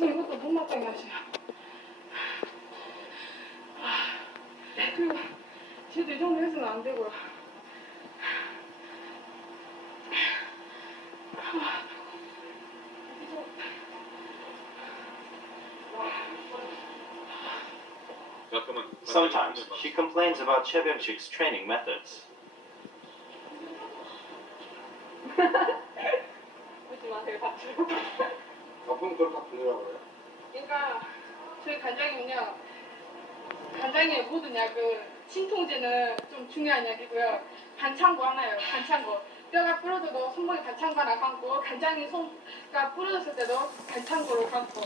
지금 이것도 못마땅해 하시나. 그리고 쟤도 이 정도 해서는 안 되고요. Sometimes she complains about 최병식's training methods. 웃지 마세요, 박수. 바쁜 걸 바꾸려고 그래요? 그러니까 저희 관장님은요, 관장님의 모든 약은 신통제는 좀 중요한 약이고요. 반창고 하나예요. 반창고. 뼈가 부러져도 손목에 반창고 하나 감고, 관장님 손가 부러졌을 때도 반창고로 감고.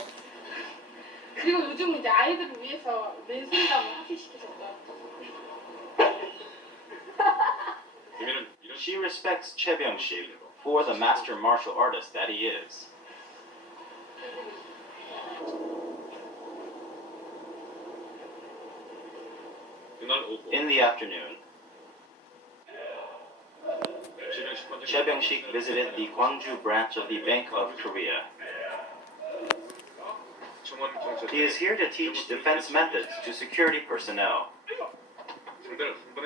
그리고 요즘은 이제 아이들을 위해서 맨손담을 합의시키셨어요. She respects 최.병.식 for the master martial artist that he is. In the afternoon, 최.병.식 visited the Gwangju branch of the Bank of Korea. He is here to teach defense methods to security personnel.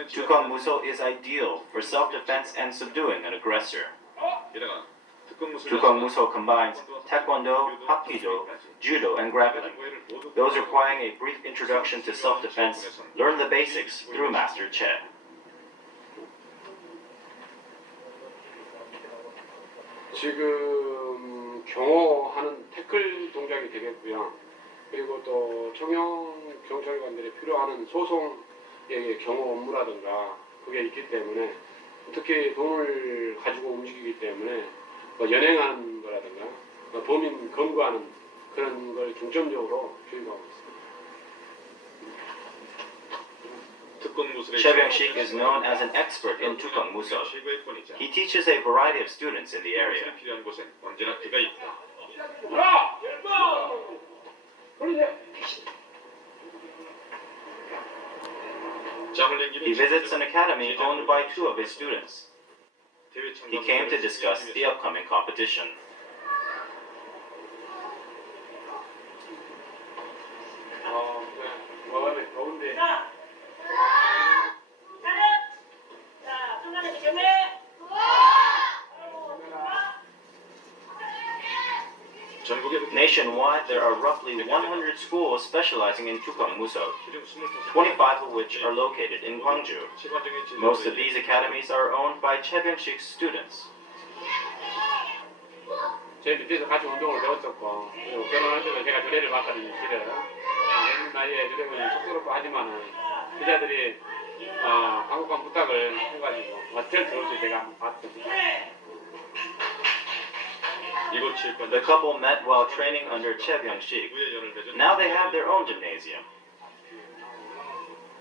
특공무술 is ideal for self-defense and subduing an aggressor. 특공무술 combines taekwondo, hapkido, judo, and grappling. Those requiring a brief introduction to self-defense learn the basics through Master Che. 지금 경호하는 태클 동작이 되겠고요. 그리고 또 청형 경찰관들이 필요하는 소송의 경호 업무라든가 그게 있기 때문에 특히 돈을 가지고 움직이기 때문에 연행하는 거라든가 범인 검거하는 그런 걸 중점적으로 교육하고 있습니다. 최.병.식 is known as an expert in 특공무술. He teaches a variety of students in the area. He visits an academy owned by two of his students. He came to discuss the upcoming competition. Nationwide, there are roughly 100 schools specializing in 특공무술, 25 of which are located in Gwangju. Most of these academies are owned by 최.병.식's students. 제 밑에서 같이 운동을 배웠었고 그리고 결혼할 때도 제가 조례를 봤거든요. 실은 젊은 나이에 조례는 쑥스럽고 하지만은 기자들이 강력한 부탁을 해가지고 호텔 들어올 때 제가 한번 봤습니다. The couple met while training under 최.병.식. Now they have their own gymnasium.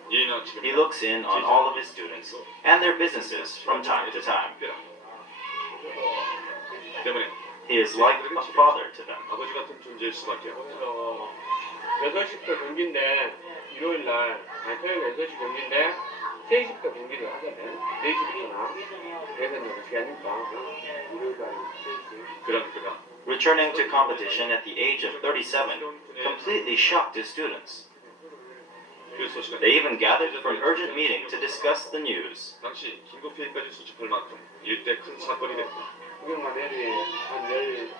He looks in on all of his students and their businesses from time to time. He is like a father to them. 8시부터 경기인데 일요일날 토요일 8시 경기인데 3시부터 경기를 하잖아요. 4시부터나 그래서 이제 어떻게 하니까 일요일날 3시. Returning to competition at the age of 37 completely shocked his students. They even gathered for an urgent meeting to discuss the news. 구경만 해도 한 12명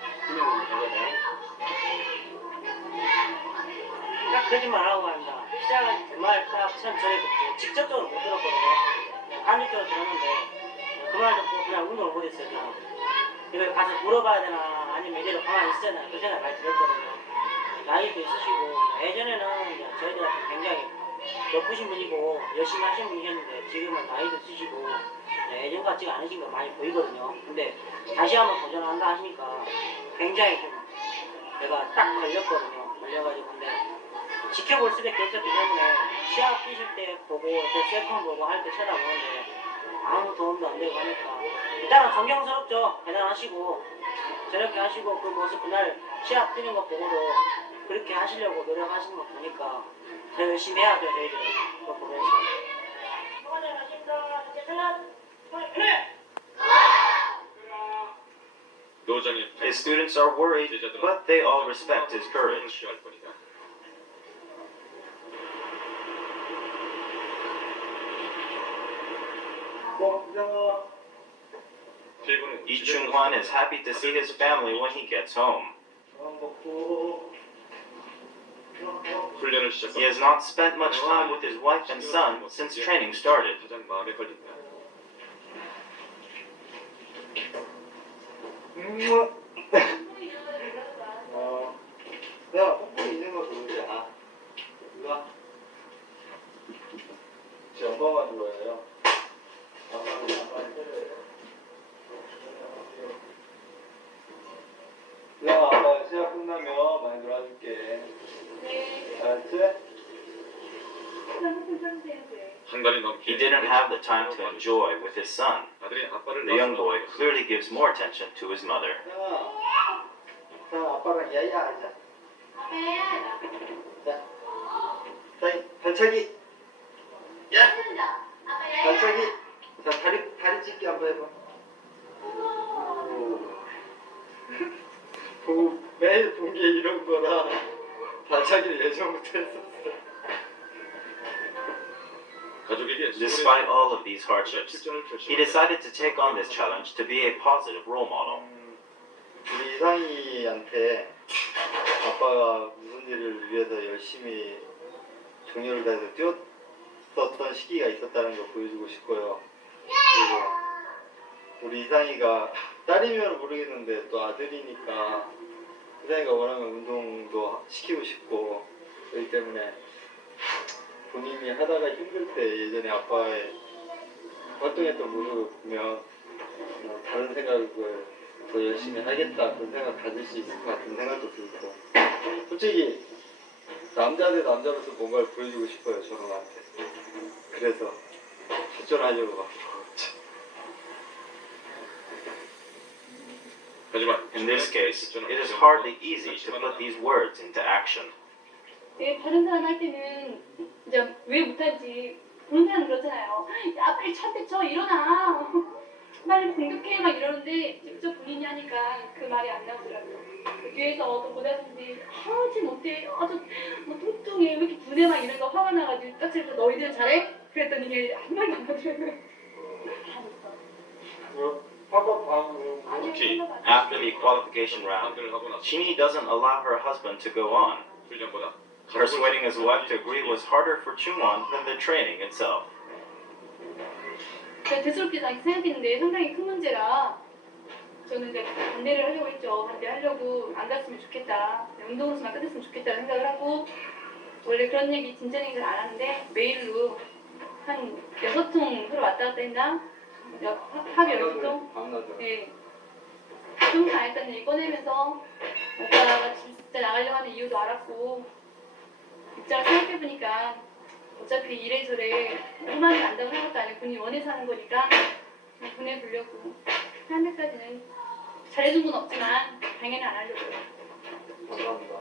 되거든요. 딱 거짓말 안 하고 말입니다. 시작은 그 말 딱 처음 전에 듣고 직접적으로 못 들었거든요. 간접적으로 들었는데 그 말 듣고 그냥 운동을 못했어요. 이걸 가서 물어봐야 되나 아니면 이대로 가만히 있어야 되나 그 생각 많이 들었거든요. 나이도 있으시고 예전에는 이제 저희들한테 굉장히 높으신 분이고 열심히 하신 분이셨는데 지금은 나이도 있으시고 예전 같지가 않으신 거 많이 보이거든요. 근데 다시 한번 도전한다 하시니까 굉장히 좀 내가 딱 걸렸거든요. 걸려가지고 근데 지켜볼 수밖에 없었기 때문에 시합 뛰실 때 보고 또 세컨 보고 할 때 쳐다보는데 아무 도움도 안 되고 하니까 일단은 존경스럽죠. 대단하시고 저렇게 하시고 그 모습 그날 시합 뛰는 거 보고도 그렇게 하시려고 노력하시는 거 보니까 더 열심히 해야죠. 저희들은 그거 보면서. 노장의 His students are worried, but they all respect his courage. 취할 뿐이다. Yi Chung-hwan is happy to see his family when he gets home. 훈련을 He has not spent much time with his wife and son since training started. 가장 마음에 걸린다. 내가 뽕뽕이 있는 거 모르지? 누가? 제 엄마가 좋아해요. 아빠는 때려요. 야, 아빠 시합 끝나면 많이 놀아줄게. 네. 알았지? 한 달이 넘게 He didn't have the time to enjoy with his son. 아들이 아빠를 The young boy clearly gives more attention to his mother. 자, 아빠랑 야야 하자. 자, 발차기. 야, 발차기. 자, 다리 찢기 한번 해봐. 보고 매일 본 게 이런 거라 발차기를 예전부터 했었어. 가족에게 Despite all of these hardships, 출전을 he 결심했다. decided to take on this challenge to be a positive role model. 우리 이상이한테 아빠가 무슨 일을 위해서 열심히 정열을 다해서 뛰었던 시기가 있었다는 걸 보여주고 싶고요. 그리고 우리 이상이가 딸이면 모르겠는데 또 아들이니까 이상이가 원하는 운동도 시키고 싶고 그렇기 때문에 본인이 하다가 힘들 때 예전에 아빠의 활동했던 모습을 보면 다른 생각을 더 열심히 하겠다 그런 생각 가질 수 있을 것 같은 생각도 들고 솔직히 남자 대 남자로서 뭔가를 보여주고 싶어요 저놈한테. 그래서 출전하려고 막 하지만 In this case, it is hardly easy to put these words into action. 네, 다른 사람 할 때는 이제 왜 못하지 그런 사람 그렇잖아요. 야 빨리 첫 쳐 일어나 빨리 공격해 막 이러는데 직접 본인이 하니까 그 말이 안 나오더라고요. 그 뒤에서 또 보다시피 하지 못해 아주 뭐 뚱뚱해 왜 이렇게 분해 막 이런 거 화가 나가지고 딱 쳐서 너희들 잘해? 그랬더니 이게 한 말도 안 하더라고요. Okay. After the qualification round, 방들을 하고 나서 Chini doesn't allow her husband to go on. 훈련보다 Persuading his wife to agree was harder for Chung-won than the training itself. 제가 대수롭게 생각했는데 상당히 큰 문제라 저는 이제 반대를 하려고 했죠. 반대하려고 안 갔으면 좋겠다. 운동으로서만 끝냈으면 좋겠다는 생각을 하고 원래 그런 얘기 진짜 얘기를 안 하는데 메일로 한 6통 서로 왔다 갔다 했나? 합의 6통? 밤낮으로. 네. 좀 안 했다는 얘기 꺼내면서 오빠가 진짜 나가려고 하는 이유도 알았고 입장을 생각해보니까 어차피 이래저래 불만이 난다고 한 것도 아니고 본인이 원해서 하는 거니까 그냥 보내보려고 한 데까지는 잘해준 건 없지만 당연히 안 하려고요. 감사합니다.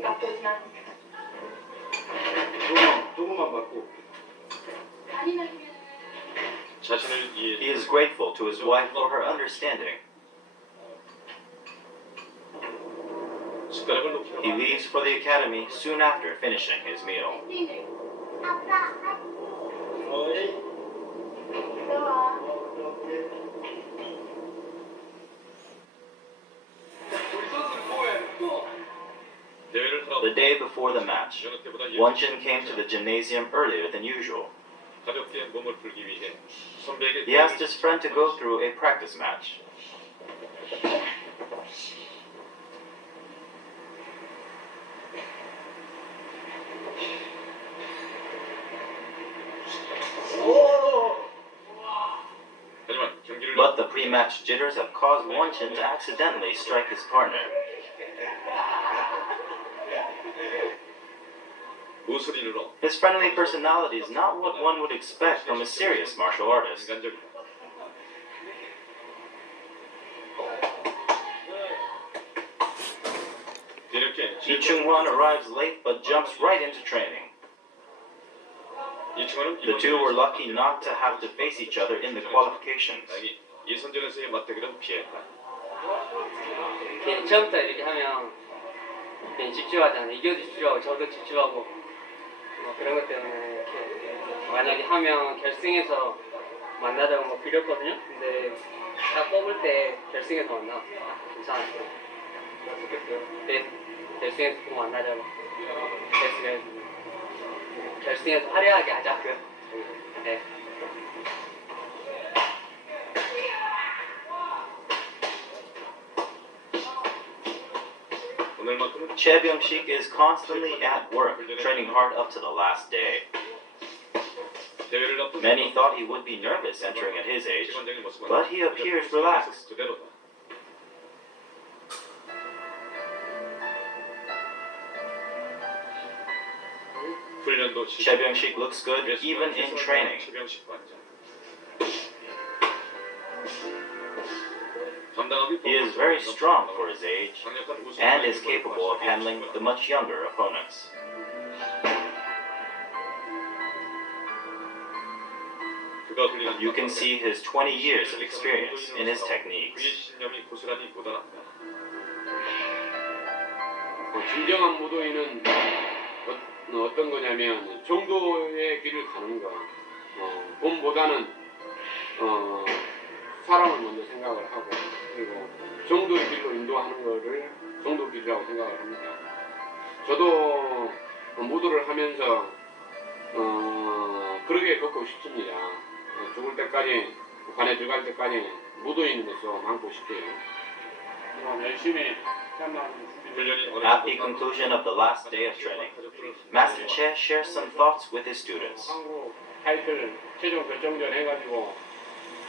나쁘지만 조금만 받고. 많이 나중에는 자신을 He 이해 is grateful to his wife for her understanding. 숟가락을 놓기로 He leaves for the academy soon after finishing his meal. 땡을 어이. 들어와. 그렇게. 대회를 하러 The day before the match, 여느 때보다 Won-jin came to the gymnasium earlier than usual. 가볍게 몸을 풀기 위해 선배에게 He asked his friend to go through a practice match. 하지만 경기를 But the pre-match jitters have caused Won-jin to accidentally strike his partner. 무술인으로 His friendly personality is not what one would expect from a serious martial artist. 인간적이다. 뒤늦게 Yi Chung-won arrives late but jumps right into training. 이충원은 The two were lucky not to have to face each other in the qualifications. 다행히 이 선전에서의 맞대결은 피했다. 괜히 처음부터 이렇게 하면 괜히 집중하잖아요. 이겨도 집중하고 저도 집중하고 뭐 그런 것 때문에 이렇게 만약에 하면 결승에서 만나자고 뭐 빌렸거든요. 근데 딱 뽑을 때 결승에서 만나 괜찮았어요. 좋겠어요. 네, 결승에서 꼭 만나자고 결승에서 화려하게 하자. 네. 오늘만큼은 Che.병.식 is constantly at work, training hard up to the last day. 대회를 앞두고 Many thought he would be nervous entering at his age, 최관장의 모습은 but he appears relaxed. 그대로다. 훈련도 Che.병.식 looks good even in training. 최병식 관장. 담당하기 He is very strong for his age 강력한 우승 and is capable of handling the much younger opponents. 그가 훈련한 You can see his 20 years of experience in his 그의 techniques. 신념이 고스란히 묻어납니다. 진정한 무도인은 어떤 거냐면 정도의 길을 가는 거. 돈보다는 사람을 먼저 생각을 하고 그리고 정도의 길로 인도하는 거를 정도 길이라고 생각을 합니다. 저도 무도를 하면서 그러게 겪고 싶습니다. 죽을 때까지 관에 들어갈 때까지 무도인으로서 남고 싶고요. 열심히 At the conclusion of the last day of training, Master Che shares some thoughts with his students. 한국 타이틀 최종 결정전 해가지고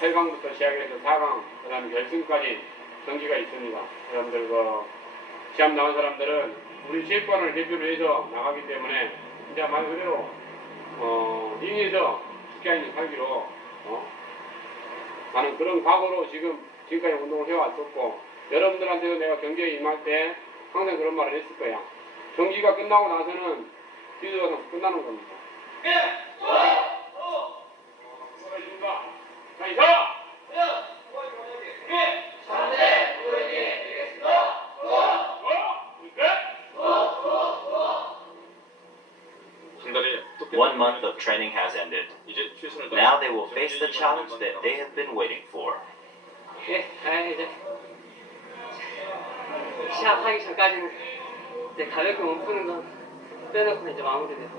8강부터 시작해서 4강, 그 다음에 결승까지 경기가 있습니다. 여러분들 시합 나온 사람들은 우리 체육관을 대표로 해서 나가기 때문에 진짜 말 그대로 링에서 국가인이 살기로 나는 그런 각오로 지금까지 운동을 해왔었고 여러분들한테도 내가 경기에 임할 때 항상 그런 말을 했을 거야. 경기가 끝나고 나서는 뒤돌아서 끝나는 겁니다. 한 달에 1 month of training has ended. 이제 최선을 Now they will face the challenge that they have been waiting for. 예, 이제 시합하기 전까지는 이제 가볍게 몸 푸는 건 빼놓고 이제 마무리돼요.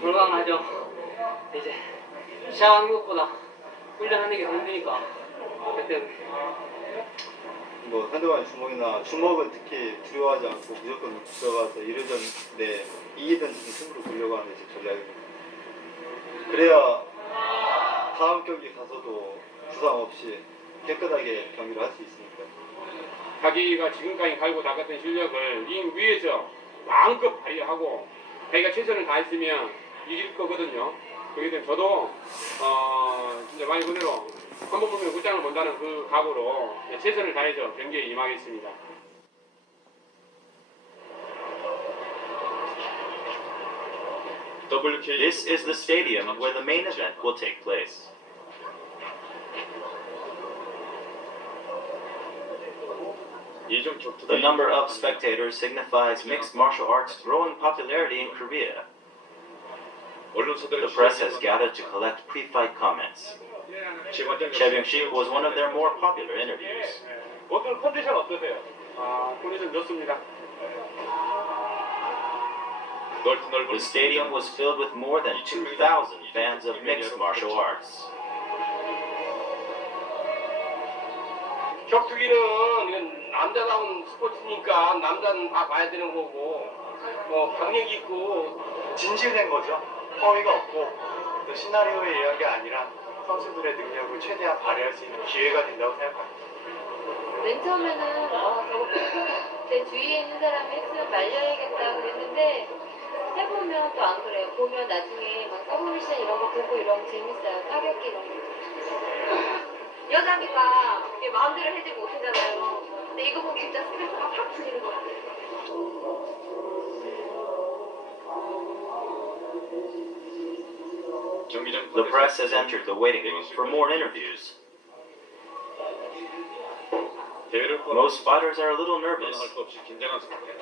건강하죠. 이제 시합하는 것보다 훈련하는 게 더 힘드니까 그때 뭐 상대방의 주먹은 특히 두려워하지 않고 무조건 들어가서 1회전 내 이기든 승부로 보려고 하는 제 전략입니다. 그래야 다음 경기 가서도 부상 없이 깨끗하게 경기를 할 수 있으니까. 자기가 지금까지 갈고 닦았던 실력을 링 위에서 마음껏 발휘하고 자기가 최선을 다했으면 이길 거거든요. 그렇기 때문에 저도 진짜 말 그대로 한 번 보면 끝장을 본다는 그 각오로 최선을 다해서 경기에 임하겠습니다. This is the stadium where the main event will take place. The number of spectators signifies mixed martial arts' growing popularity in Korea. The press has gathered to collect pre-fight comments. Che.병.식 was one of their more popular interviews. 오늘 컨디션 어떠세요? 컨디션 좋습니다. The stadium was filled with more than 2,000 fans of mixed martial arts. 격투기는 이건 남자다운 스포츠니까 남자는 다 봐야 되는 거고 박력 있고 진실된 거죠. 허위가 없고 또 시나리오에 의한 게 아니라 선수들의 능력을 최대한 발휘할 수 있는 기회가 된다고 생각합니다. 맨 처음에는 저거 내 주위에 있는 사람이 했으면 말려야겠다 그랬는데 해보면 또 안 그래요. 보면 나중에 막 서브미션 이런 거 보고 이러면 재밌어요. 타격기 이런 거. 여자니까 이게 마음대로 해주지 못하잖아요. 근데 이거 보면 진짜 스트레스가 확 풀리는 것 같아요. The press has entered the waiting room for more interviews. Most fighters are a little 너는 nervous, 할 수 없이 긴장한 상태.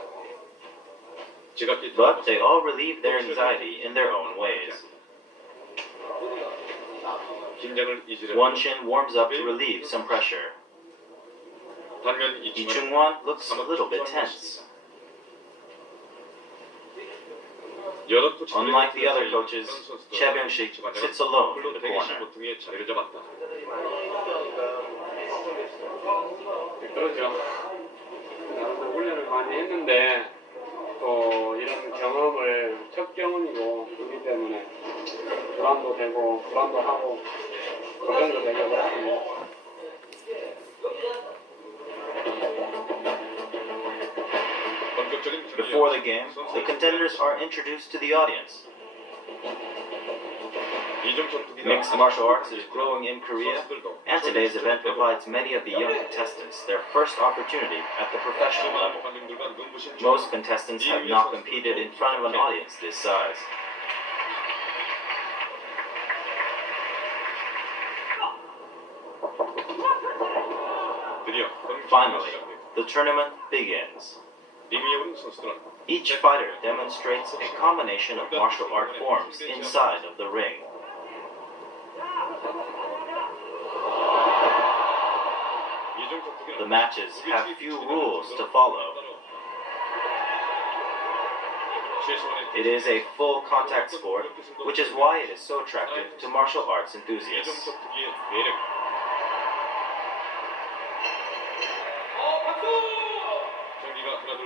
지각기 but they all relieve their anxiety in their own ways. 긴장을 잊으려. Won-shin warms up to relieve some pressure. 반면 Lee 이충환은 Chung-won looks a little bit tense. 여러 코치들의 Unlike the other 사이에 coaches, 다른 선수들과 최.병.식 주관자가 sits alone in 물론 the 대기실 corner. 보통에 자리를 잡았다. 그렇죠. 나름대로 훈련을 많이 했는데 또 이런 경험을 첫 경험이고 그렇기 때문에 불안도 되고 불안도 하고 걱정도 되고 그렇습니다. 본격적인 Before the game, the contenders are introduced to the audience. Mixed martial arts is growing in Korea, and today's event provides many of the young contestants their first opportunity at the professional level. Most contestants have not competed in front of an audience this size. Finally, the tournament begins. Each fighter demonstrates a combination of martial art forms inside of the ring. The matches have few rules to follow. It is a full contact sport, which is why it is so attractive to martial arts enthusiasts.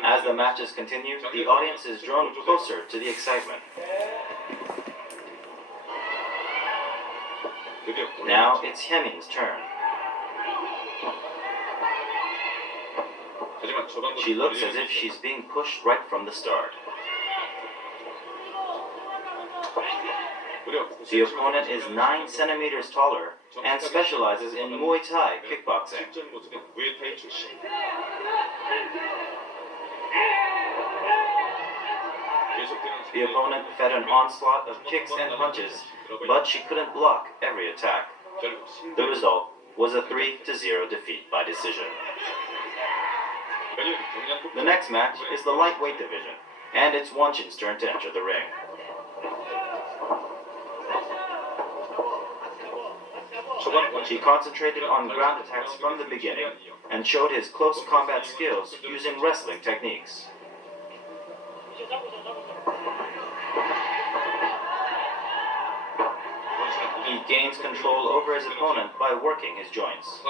As the matches continue, the audience is drawn closer to the excitement. Now it's Hyemin's turn. She looks as if she's being pushed right from the start. The opponent is 9 centimeters taller and specializes in Muay Thai kickboxing. The opponent fed an onslaught of kicks and punches, but she couldn't block every attack. The result was a 3-0 defeat by decision. The next match is the lightweight division, and it's Won-shin's turn to enter the ring. He concentrated on ground attacks from the beginning and showed his close combat skills using wrestling techniques. He gains control over his opponent by working his joints.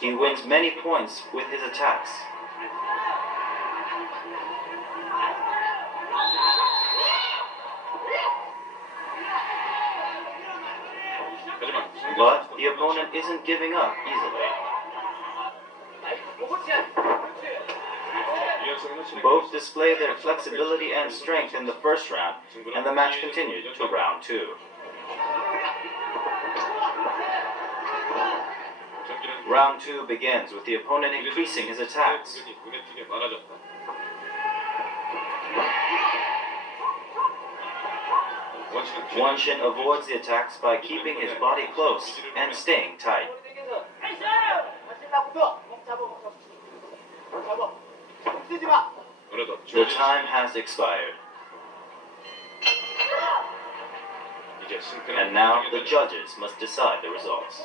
He wins many points with his attacks. But the opponent isn't giving up easily. Both display their flexibility and strength in the first round, and the match continued to round 2. Round 2 begins with the opponent increasing his attacks. Won-shin avoids the attacks by keeping his body close and staying tight. The time has expired. And now the judges must decide the results.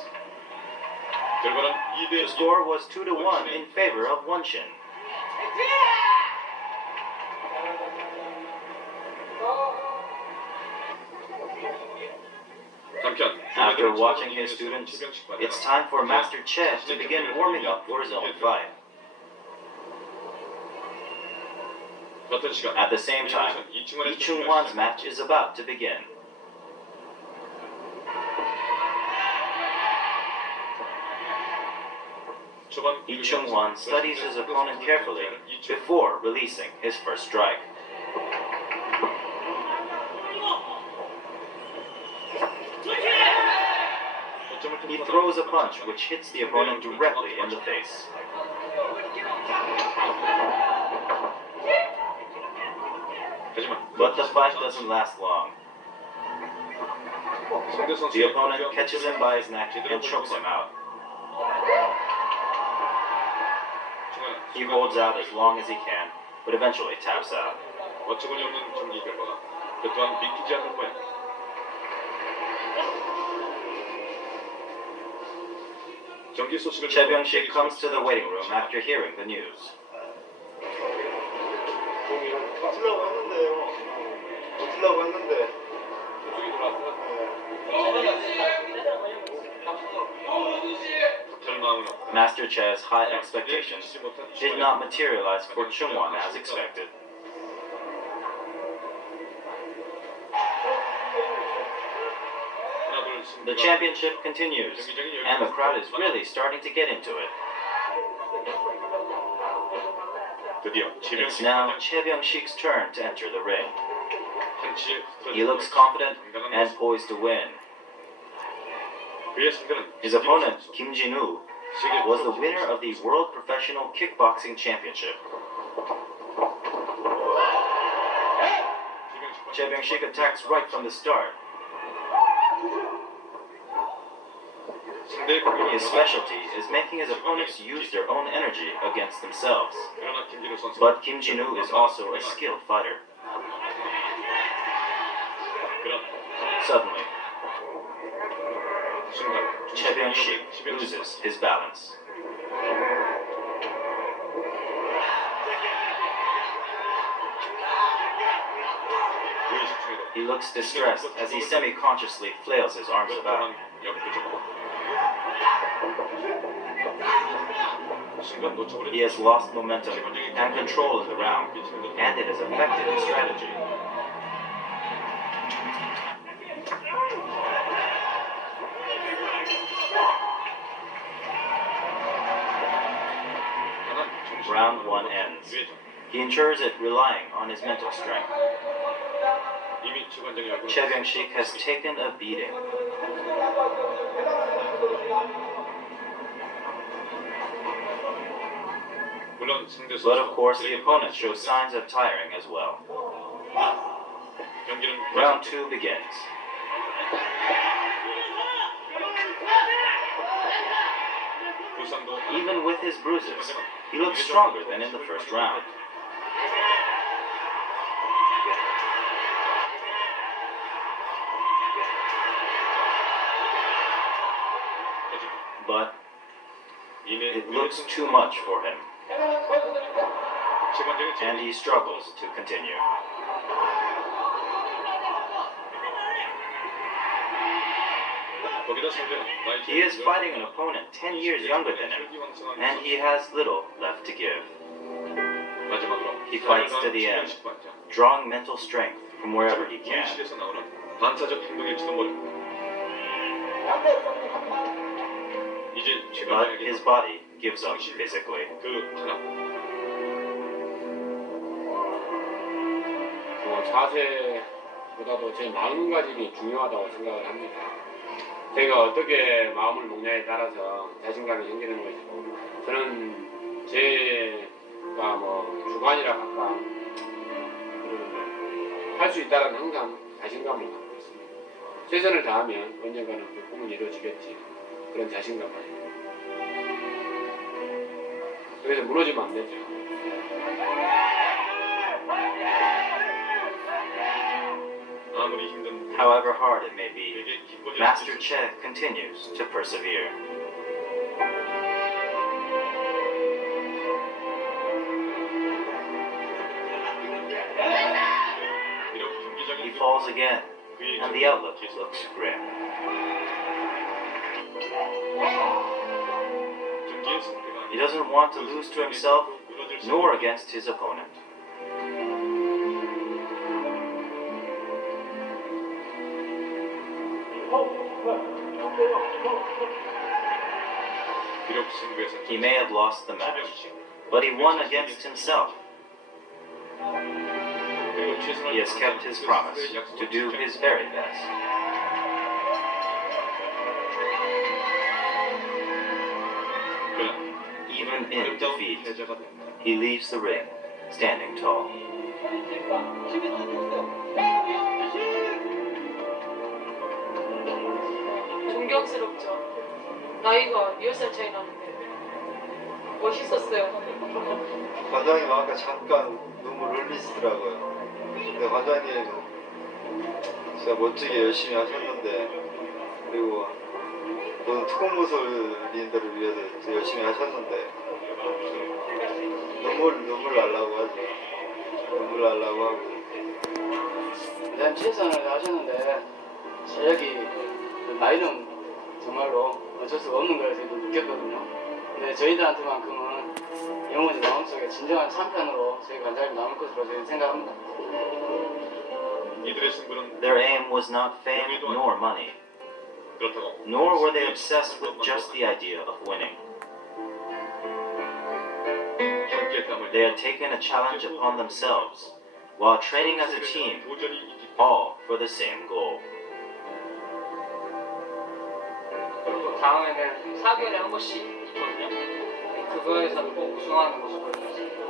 The score was 2-1 in favor of Won-shin. After watching his students, it's time for Master Che to begin warming up for his own fight. At the same time, Lee Chung-won's match is about to begin. Lee Chung-won studies his opponent carefully before releasing his first strike. He throws a punch which hits the opponent directly in the face. But the fight doesn't last long. The opponent catches him by his neck and chokes him out. He holds out as long as he can, but eventually taps out. 어처구니 없는 경기 결과가 그 또한 믿기지 않는 모양. 경기 소식을 최.병.식 comes to the waiting room after hearing the news. 붙으려고 했는데요. 붙으려고 했는데. 저쪽이 들어왔어요. 붙을 마음은 없다. Master Che's high expectations did not materialize for Chungwon as expected. The championship continues, and the crowd is really starting to get into it. 드디어 It's now 최.병.식's turn to enter the ring. 한치의 He looks confident and poised to win. 그의 상대는 His opponent, Kim Jin-woo, was the winner of the World Professional Kickboxing Championship. 최.병.식 attacks right from the start. His specialty is making his opponents use their own energy against themselves. But Kim Jin-woo is also a skilled fighter. Suddenly, 최.병.식 loses his balance. He looks distressed as he semi-consciously flails his arms about. He has lost momentum and control in the round, and it has affected his strategy. Round 1 ends. He ensures it relying on his mental strength. 최.병.식 has taken a beating. But of course, the opponent shows signs of tiring as well. Round 2 begins. Even with his bruises, he looks stronger than in the first round. But it looks too much for him, and he struggles to continue. He is fighting an opponent 10 years younger than him, and he has little left to give. He fights to the end, drawing mental strength from wherever he can. But his body gives up physically. 자세보다도 제 마음가짐이 중요하다고 생각을 합니다. 제가 어떻게 마음을 먹냐에 따라서 자신감이 생기는 것이고, 저는 제가 주관이라 할까, 할 수 있다는 항상 자신감을 갖고 있습니다. 최선을 다하면 언젠가는 그 꿈은 이루어지겠지, 그런 자신감을. 그래서 무너지면 안 되죠. However hard it may be, Master Che continues to persevere. He falls again, and the outlook looks grim. He doesn't want to lose to himself, nor against his opponent. He may have lost the match, but he won against himself. He has kept his promise to do his very best. Even in defeat, he leaves the ring standing tall. 존경스럽죠. 나이가 10살 차이 나는데 멋있었어요. 관장님 아까 잠깐 눈물 흘리시더라고요. 근데 관장님 진짜 멋지게 열심히 하셨는데, 그리고 모든 특공무술인들을 위해서 열심히 하셨는데 눈물 날라고 하죠. 눈물 날라고 하고. 그냥 최선을 하셨는데 실력이 나이는 정말로 어쩔 수가 없는 걸 저희도 느꼈거든요. 근데 저희들한테만큼은 영원히 마음속에 진정한 참편으로 저희 관장님 남을 것으로 저희는 생각합니다. 이들의 승부는 Their aim was not fame nor money, 그렇다고 nor were they obsessed with just the idea of winning. 함께 땀을 They had taken a challenge upon themselves while training as a team, 도전이 있기 all for the same goal. 그리고 다음에는 4개월에 한 번씩 있거든요. 그거에서 꼭 우승하는 모습을 보여주세요.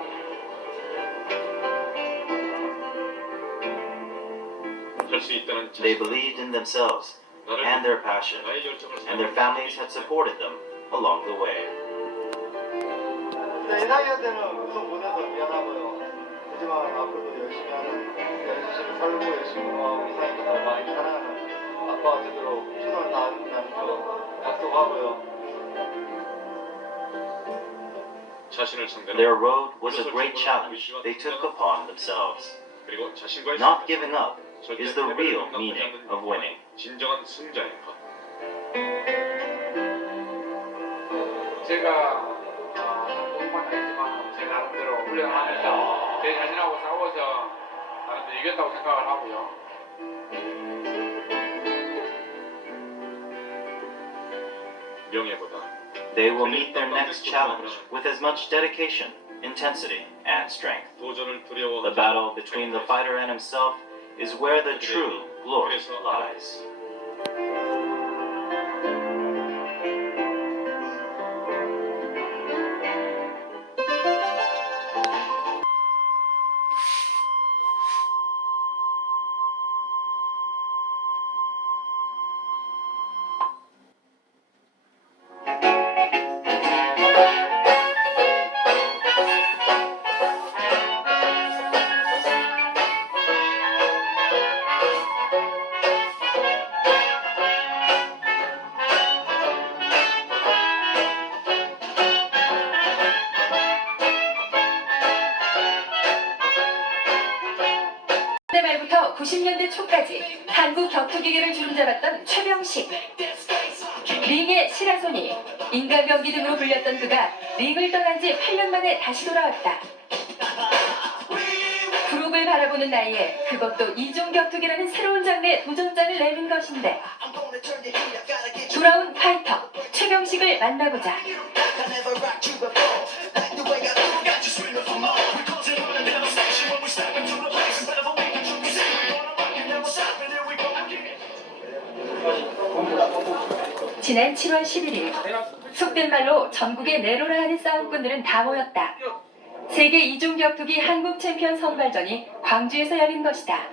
할수 있다는 They believed in themselves and their passion, 나의 열정을 and their families had supported them along the way. 근데 이상이한테는 우선 못해서 미안하고요. 하지만 앞으로도 열심히 열심히 살고 열심히 공부하고 이상이가 많이 사랑하는 아빠가 되도록 최선을 다한다는 거 약속하고요. 자신을 상대로 Their road was a great challenge they took upon themselves. 그리고 자신과의 Not giving up 절대 is the real 패배를 meaning 용납하지 of winning. 진정한 승자의 것. 제가 공부만 했지만 제 나름대로 훈련하면서 제 자신하고 싸워서 나름대로 이겼다고 생각을 하고요. 명예보다 They will meet their next challenge with as much dedication, intensity, and strength. 도전을 The 두려워하지 battle between the fighter and himself is where the true glory lies. 말부터 90년대 초까지 한국 격투기계를 주름잡았던 최병식. 링의 시라소니, 인간병기 등으로 불렸던 그가 링을 떠난 지 8년 만에 다시 돌아왔다. 그룹을 바라보는 나이에 그것도 이종격투기라는 새로운 장르의 도전장을 내는 것인데, 돌아온 파이터 최병식을 만나보자. 지난 7월 11일, 속된 말로 전국에 내로라 하는 싸움꾼들은 다 모였다. 세계 이종격투기 한국 챔피언 선발전이 광주에서 열린 것이다.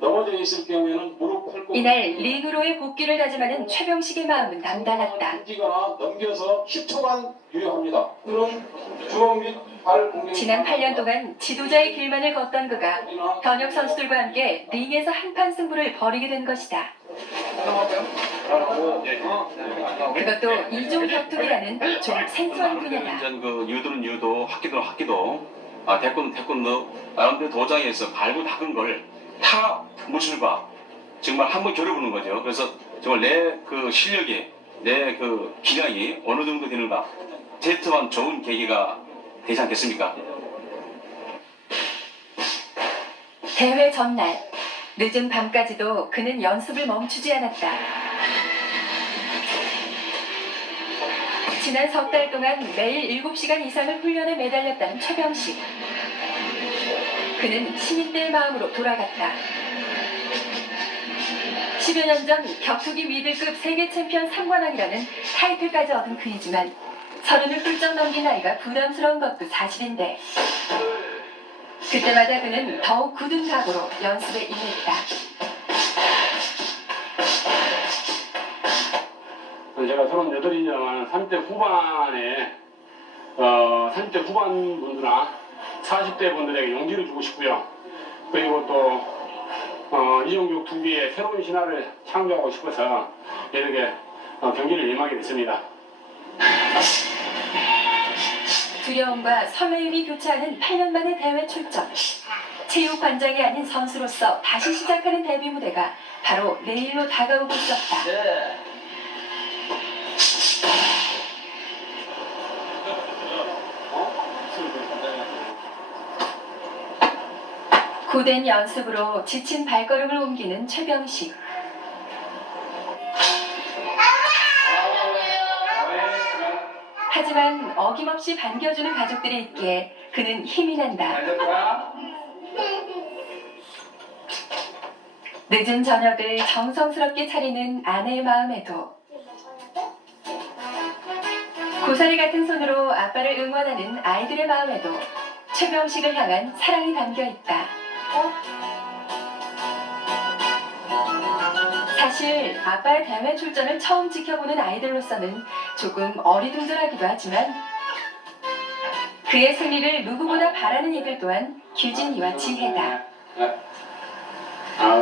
넘어져 있을 경우에는 무릎 꿇고 이날 링으로의 복귀를 다짐하는 최병식의 마음은 남달랐다. 넘기거나 넘겨서 10초간 유효합니다. 그런 주먹 및 발 공격. 지난 8년 동안 지도자의 길만을 걷던 그가 현역 선수들과 함께 링에서 한판 승부를 벌이게 된 것이다. 그것도 이종격투기라는 좀 생소한 분야다. 그 유도는 유도, 합기도는 합기도, 태권도 태권도, 나름대로 도장에서 갈고 닦은 걸 타 무술과 정말 한번 겨뤄보는 거죠. 그래서 정말 내 그 실력이, 내 그 기량이 어느 정도 되는가 테스트한 좋은 계기가 되지 않겠습니까? 대회 전날 늦은 밤까지도 그는 연습을 멈추지 않았다. 지난 석 달 동안 매일 7시간 이상을 훈련에 매달렸다는 최병식. 그는 신인 때의 마음으로 돌아갔다. 10여 년 전 격투기 미들급 세계 챔피언 상관왕이라는 타이틀까지 얻은 그이지만 30을 훌쩍 넘긴 나이가 부담스러운 것도 사실인데, 그때마다 그는 더욱 굳은 각오로 연습에 임했다. 제가 38이지만 30대 후반에 30대 후반 분들이나 40대 분들에게 용기를 주고 싶고요. 그리고 또 이종격투기의 새로운 신화를 창조하고 싶어서 이렇게 경기를 임하게 됐습니다. 두려움과 설레임이 교차하는 8년 만의 대회 출전. 체육관장이 아닌 선수로서 다시 시작하는 데뷔 무대가 바로 내일로 다가오고 있었다. 고된 연습으로 지친 발걸음을 옮기는 최병식. 하지만 어김없이 반겨주는 가족들이 있기에 그는 힘이 난다. 늦은 저녁을 정성스럽게 차리는 아내의 마음에도 고사리 같은 손으로 아빠를 응원하는 아이들의 마음에도 최병식을 향한 사랑이 담겨 있다. 사실 아빠의 대회 출전을 처음 지켜보는 아이들로서는 조금 어리둥절하기도 하지만 그의 승리를 누구보다 바라는 이들 또한 규진이와 지혜다.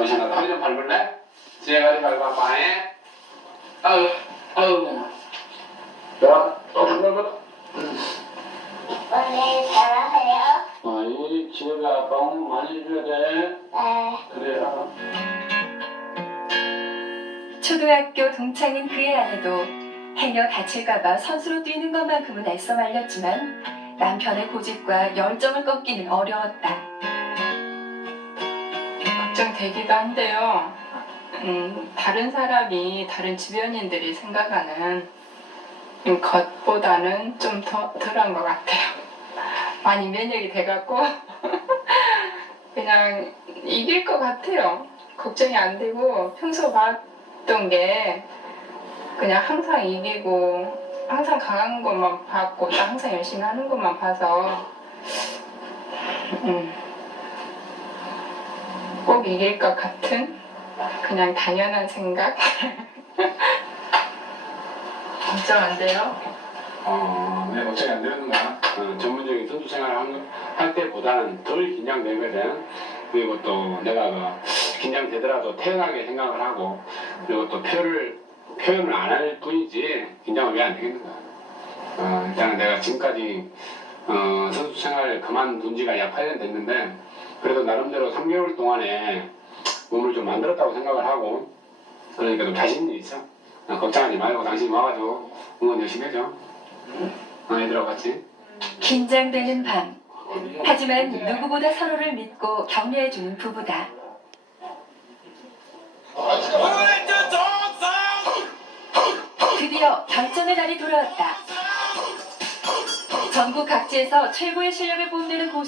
신아, 다리 좀 밟을래? 지혜가 밟아, 빠에. 자, 좀 밟아라. 오늘 잘하세요. 아이, 지혜가 아빠 응 많이 해줘야 돼. 네. 그래요. 초등학교 동창인 그의 아내도 행여 다칠까봐 선수로 뛰는 것만큼은 애써 말렸지만 남편의 고집과 열정을 꺾기는 어려웠다. 걱정되기도 한데요. 다른 사람이, 다른 주변인들이 생각하는 것보다는 좀 더 덜한 것 같아요. 많이 면역이 돼갖고 그냥 이길 것 같아요. 걱정이 안 되고 평소 봤던 게 그냥 항상 이기고 항상 강한 것만 봤고 항상 열심히 하는 것만 봐서 꼭 이길 것 같은 그냥 당연한 생각. 걱정 안 돼요? 네, 걱정이 안 되는구나. 전문적인 선수 생활을 할 때보다는 덜 긴장되거든. 그리고 또 내가 긴장되더라도 태연하게 생각을 하고, 그리고 또 표현을 안 할 뿐이지 긴장을 왜 안 되겠는가. 일단은 내가 지금까지 선수 생활을 그만둔 지가 약 8년 됐는데, 그래도 나름대로 3개월 동안에 몸을 좀 만들었다고 생각을 하고, 그러니까 좀 자신이 있어. 걱정하지 말고 당신이 와가지고 응원 열심히 해줘. 아이들하고 같이. 긴장되는 밤. 하지만 누구보다 서로를 믿고 격려해주는 부부다. 드디어 결전의 날이 돌아왔다. 전국 각지에서 최고의 실력을 뽐내는 고수